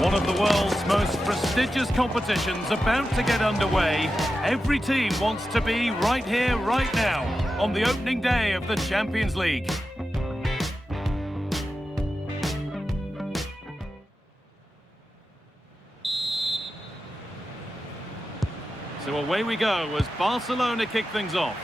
One of the world's most prestigious competitions about to get underway. Every team wants to be right here, right now, on the opening day of the Champions League. So away we go as Barcelona kick things off.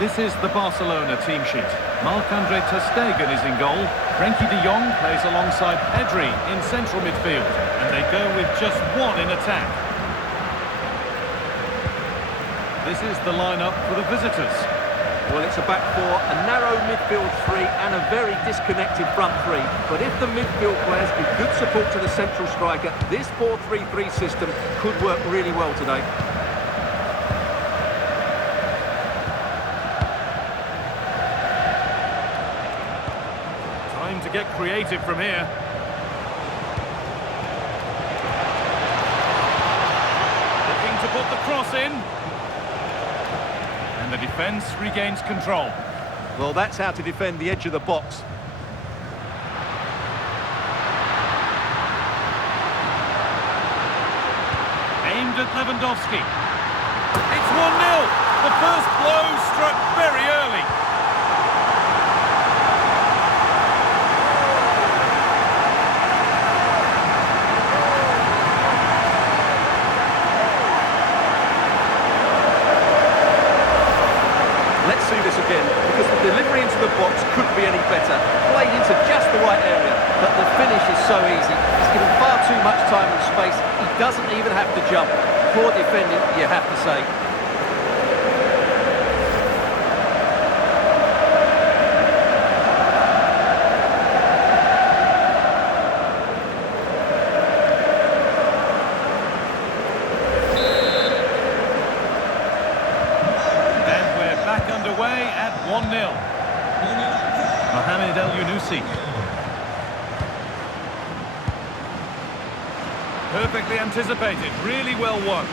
This is the Barcelona team sheet. Marc-Andre ter Stegen is in goal. Frenkie de Jong plays alongside Pedri in central midfield. And they go with just one in attack. This is the lineup for the visitors. Well, it's a back four, a narrow midfield three and a very disconnected front three. But if the midfield players give good support to the central striker, this 4-3-3 system could work really well today. Time to get creative from here. Looking to put the cross in. And the defence regains control. Well, that's how to defend the edge of the box. Aimed at Lewandowski. It's 1-0. The first blow struck very early. Let's see this again, because the delivery into the box couldn't be any better. Played into just the right area, but the finish is so easy. He's given far too much time and space. He doesn't even have to jump. Poor defending, you have to say. Underway at 1-0. Mohamed El-Yunusi. Perfectly anticipated, really well won.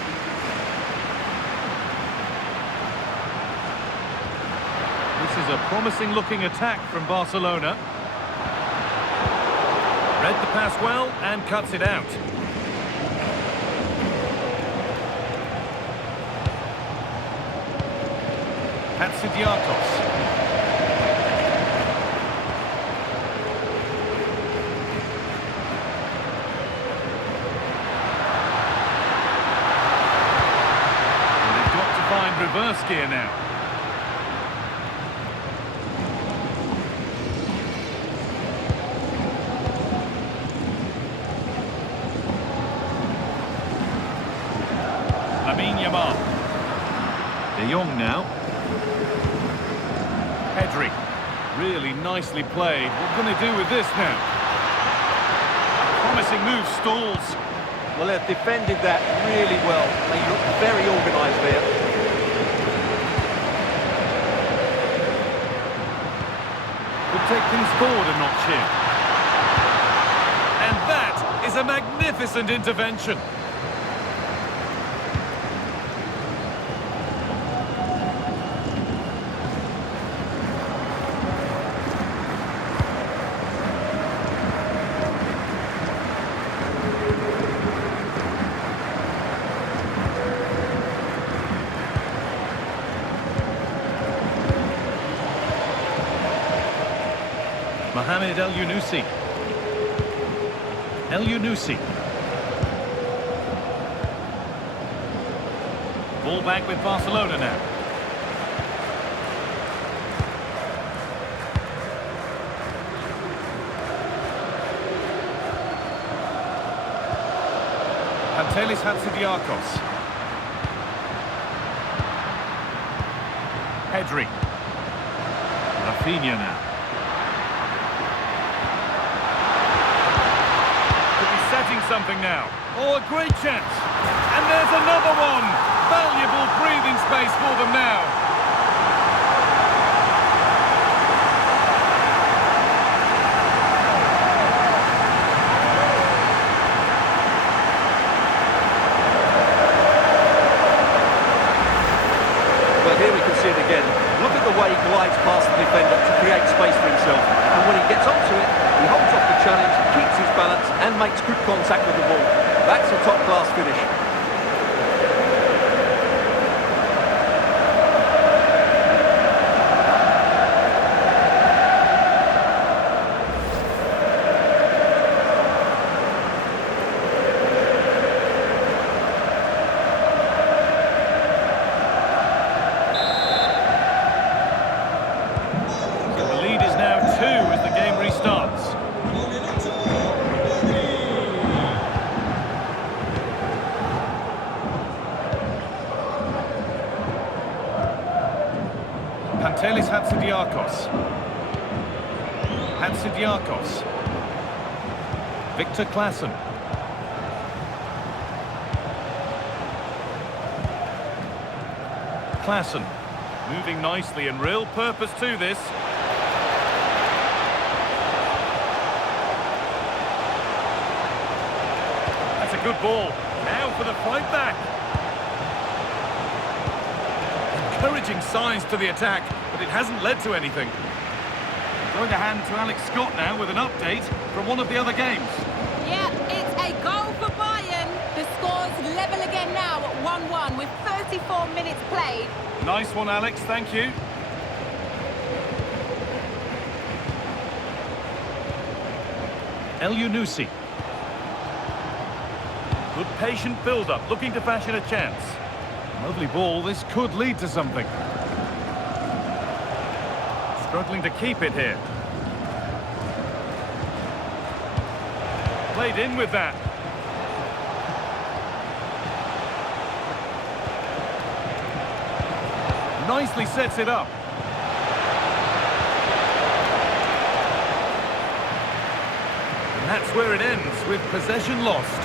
This is a promising looking attack from Barcelona. Read the pass well and cuts it out. Hatsidiakos. And they've got to find reverse gear now. Lamine Yamal. De Jong now. Pedri, really nicely played. What can they do with this now? Promising move stalls. Well, they've defended that really well. They look very organised there. Could take things forward a notch here. And that is a magnificent intervention. Mohamed El-Yunusi. El-Yunusi. Ball back with Barcelona now. Pantelis Hatsidiakos. Pedri. Rafinha now. Setting something now. Oh, a great chance. And there's another one. Valuable breathing space for them now. Well, here we can see it again. Look at the way he glides past the defender to create space for himself. And when he gets onto it, he holds off the challenge and makes good contact with the ball. That's a top-class finish. Hatzidiakos. Victor Claesson. Claesson. Moving nicely and real purpose to this. That's a good ball. Now for the fight back. Encouraging signs to the attack, but it hasn't led to anything. Going to hand to Alex Scott now with an update from one of the other games. Yeah, it's a goal for Bayern. The score's level again now at 1-1 with 34 minutes played. Nice one, Alex, thank you. El-Yunusi. Good patient build-up, looking to fashion a chance. Lovely ball, this could lead to something. Struggling to keep it here. Played in with that. Nicely sets it up. And that's where it ends, with possession lost.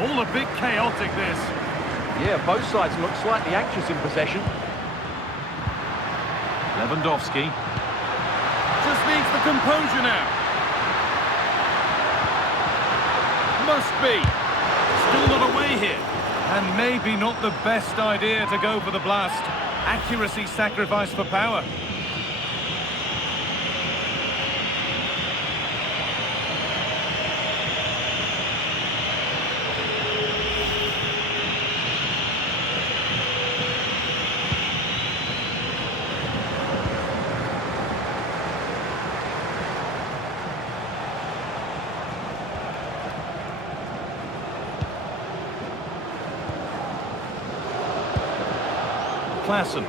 All a bit chaotic, this. Yeah, both sides look slightly anxious in possession. Lewandowski. Just needs the composure now. Must be. Still not away here. And maybe not the best idea to go for the blast. Accuracy sacrificed for power. Claesson.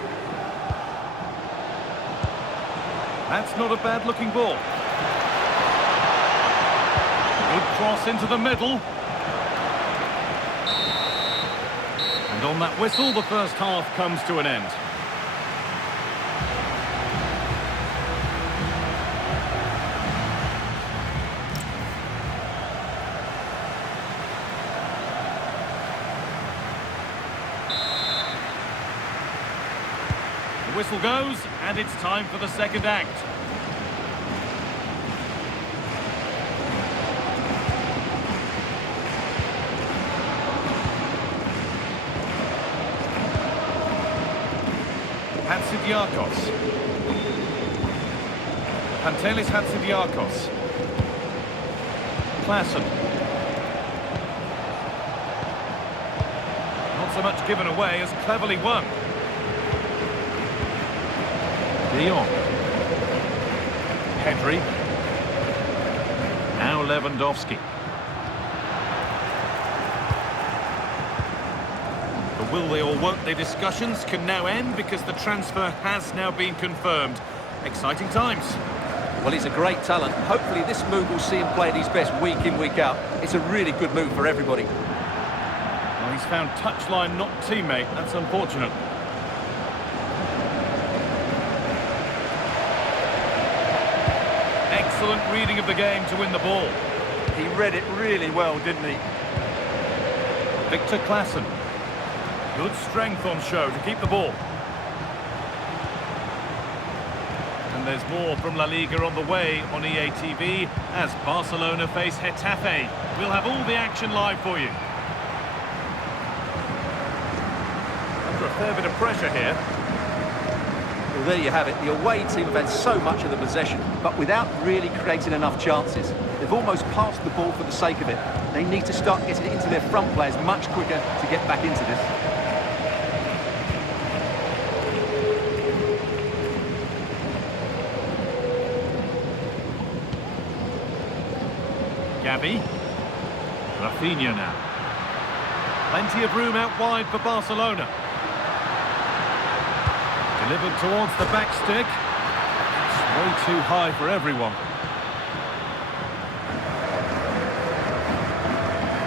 That's not a bad-looking ball. Good cross into the middle. And on that whistle, the first half comes to an end. The whistle goes, and it's time for the second act. Hatzidiakos. Pantelis Hatzidiakos. Claesson. Not so much given away as cleverly won. De Jong. Pedri. Now Lewandowski. The will they or won't they discussions can now end because the transfer has now been confirmed. Exciting times. Well, he's a great talent. Hopefully this move will see him play at his best week in, week out. It's a really good move for everybody. Well, he's found touchline, not teammate. That's unfortunate. Excellent reading of the game to win the ball. He read it really well, didn't he? Victor Claesson. Good strength on show to keep the ball. And there's more from La Liga on the way on EA TV as Barcelona face Getafe. We'll have all the action live for you. Under a fair bit of pressure here. Well, there you have it. The away team have had so much of the possession, but without really creating enough chances. They've almost passed the ball for the sake of it. They need to start getting it into their front players much quicker to get back into this. Gavi. Rafinha now. Plenty of room out wide for Barcelona. Delivered towards the back stick. It's way too high for everyone.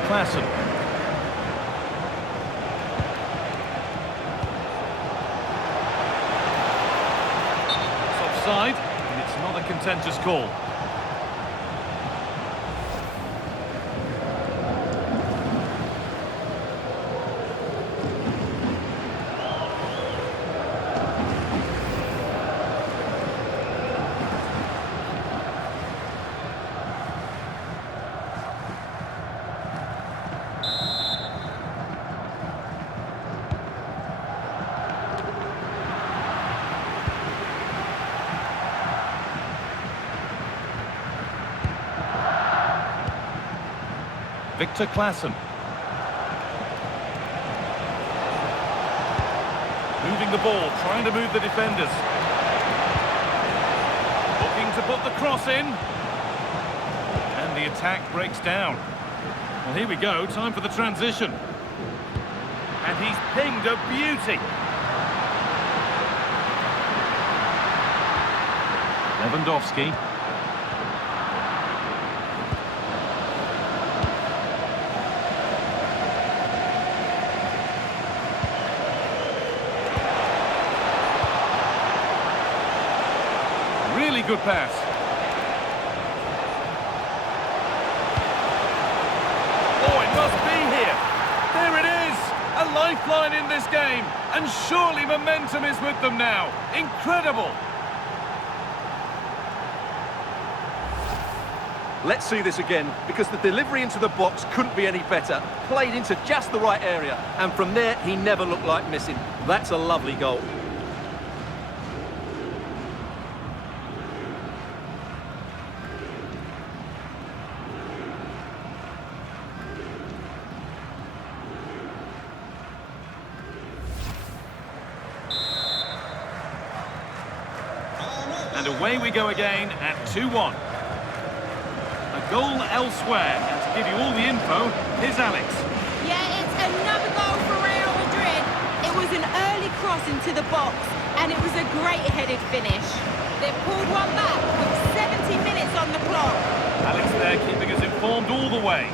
Klassen. It's offside, and it's not a contentious call. Victor Klassen. Moving the ball, trying to move the defenders. Looking to put the cross in. And the attack breaks down. Well, here we go, time for the transition. And he's pinged a beauty. Lewandowski. Really good pass. Oh, it must be here. There it is. A lifeline in this game. And surely momentum is with them now. Incredible. Let's see this again, because the delivery into the box couldn't be any better. Played into just the right area, and from there, he never looked like missing. That's a lovely goal. And away we go again at 2-1. A goal elsewhere, and to give you all the info, here's Alex. Yeah, it's another goal for Real Madrid. It was an early cross into the box, and it was a great headed finish. They've pulled one back with 70 minutes on the clock. Alex there keeping us informed all the way.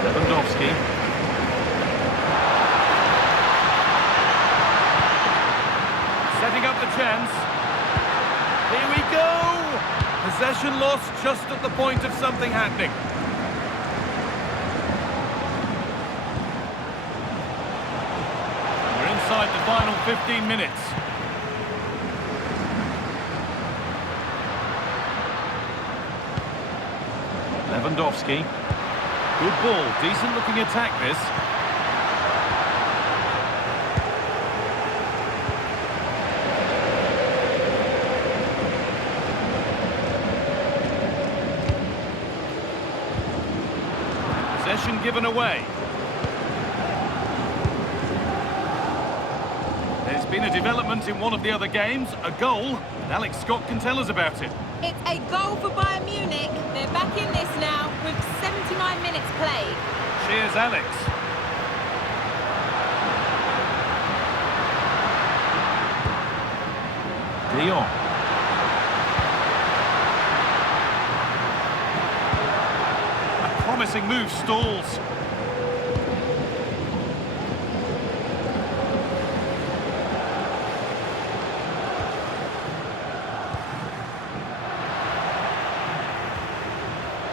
Lewandowski. Setting up the chance. Here we go! Possession lost just at the point of something happening. We're inside the final 15 minutes. Lewandowski. Good ball, decent looking attack this. Possession given away. There's been a development in one of the other games, a goal, and Alex Scott can tell us about it. It's a goal for Bayern Munich. They're back in this now with 79 minutes played. Cheers, Alex. De Jong. A promising move stalls.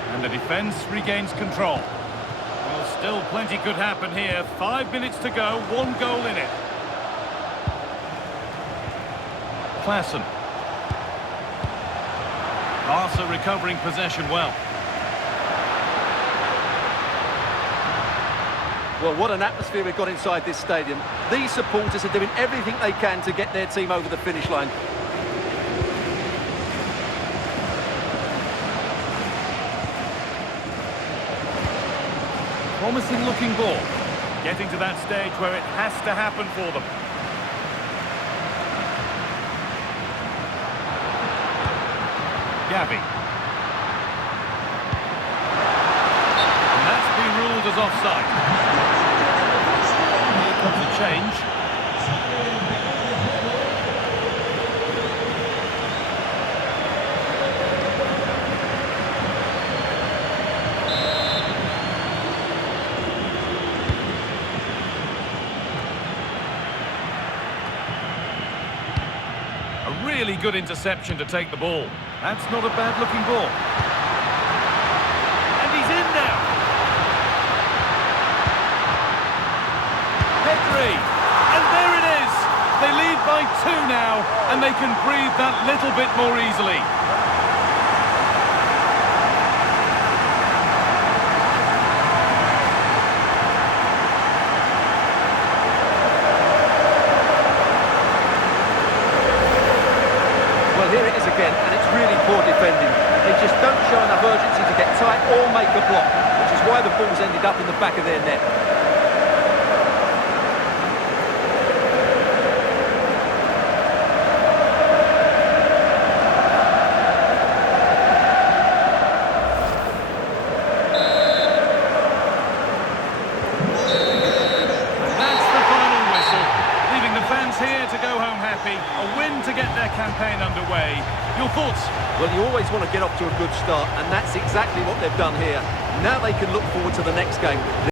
And the defence regains control. Well, still plenty could happen here. 5 minutes to go, 1 goal in it. Klassen. Barca recovering possession well. Well, what an atmosphere we've got inside this stadium. These supporters are doing everything they can to get their team over the finish line. Promising looking ball. Getting to that stage where it has to happen for them. Gavi. And that's been ruled as offside. Here comes a change. A really good interception to take the ball. That's not a bad looking ball. And he's in now. Pedri. And there it is. They lead by 2 now, and they can breathe that little bit more easily. Well, here it is again, and it's really poor defending. They just don't show enough urgency to get tight or make a block, which is why the ball's ended up in the back of their net. That's the final whistle, leaving the fans here to go home happy. A win to get their campaign underway. Your thoughts? Well, you always want to get off to a good start, and that's exactly what they've done here. Now they can look forward to the next game.